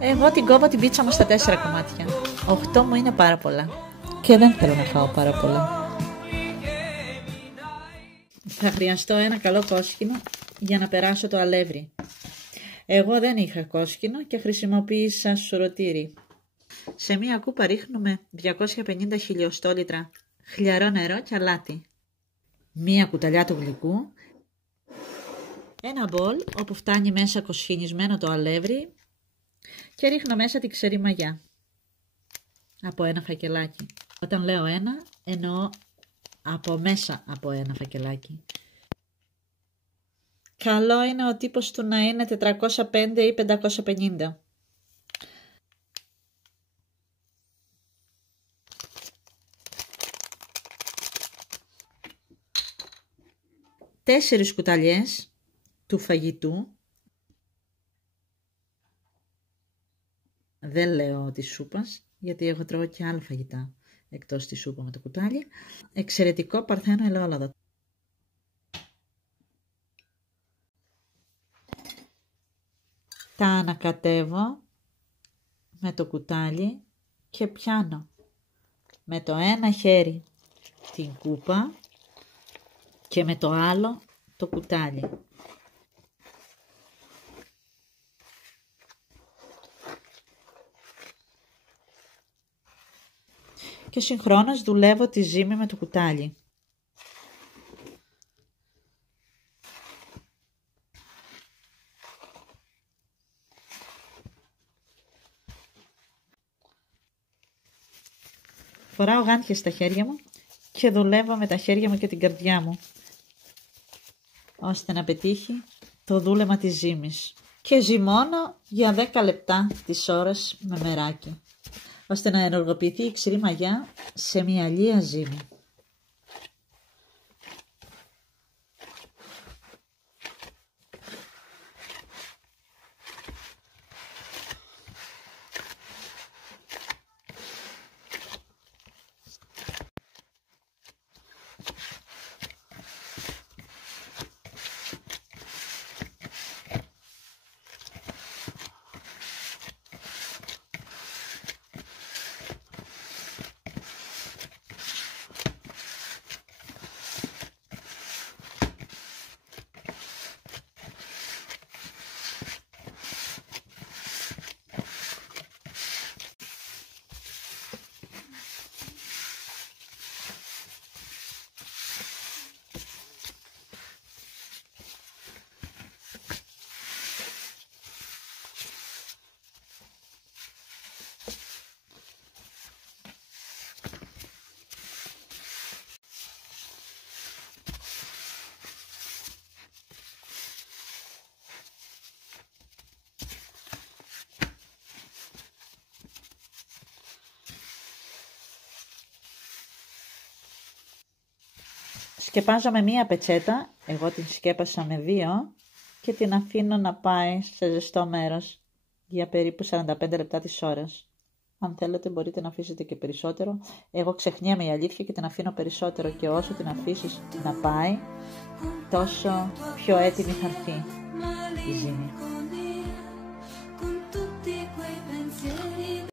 Εγώ την κόβω την πίτσα μου στα 4 κομμάτια. 8 μου είναι πάρα πολλά. Και δεν θέλω να φάω πάρα πολλά. Θα χρειαστώ ένα καλό κόσκινο για να περάσω το αλεύρι. Εγώ δεν είχα κόσκινο και χρησιμοποίησα σουρωτήρι. Σε μία κούπα ρίχνουμε 250 χιλιοστόλιτρα χλιαρό νερό και αλάτι. Μία κουταλιά του γλυκού. Ένα μπολ όπου φτάνει μέσα κοσχινισμένο το αλεύρι και ρίχνω μέσα τη ξερή μαγιά. Από ένα φακελάκι. Όταν λέω ένα, εννοώ από μέσα από ένα φακελάκι. Καλό είναι ο τύπος του να είναι 405 ή 550. Τέσσερις κουταλιές του φαγητού. Δεν λέω της σούπας, γιατί εγώ τρώω και άλλα φαγητά εκτός τη σούπα με το κουτάλι. Εξαιρετικό παρθένο ελαιόλαδο. Τα ανακατεύω με το κουτάλι και πιάνω με το ένα χέρι την κούπα και με το άλλο το κουτάλι. Και συγχρόνως δουλεύω τη ζύμη με το κουτάλι. Φοράω γάντια στα χέρια μου και δουλεύω με τα χέρια μου και την καρδιά μου, ώστε να πετύχει το δούλεμα της ζύμης. Και ζυμώνω για 10 λεπτά τις ώρες με μεράκι, ώστε να ενεργοποιηθεί η ξηρή μαγιά σε μια αλία ζύμη. Σκεπάζω με μία πετσέτα, εγώ την σκέπασα με 2 και την αφήνω να πάει σε ζεστό μέρος για περίπου 45 λεπτά της ώρας. Αν θέλετε μπορείτε να αφήσετε και περισσότερο. Εγώ ξεχνιέμαι η αλήθεια και την αφήνω περισσότερο και όσο την αφήσεις να πάει, τόσο πιο έτοιμη θα έρθει η ζύμη.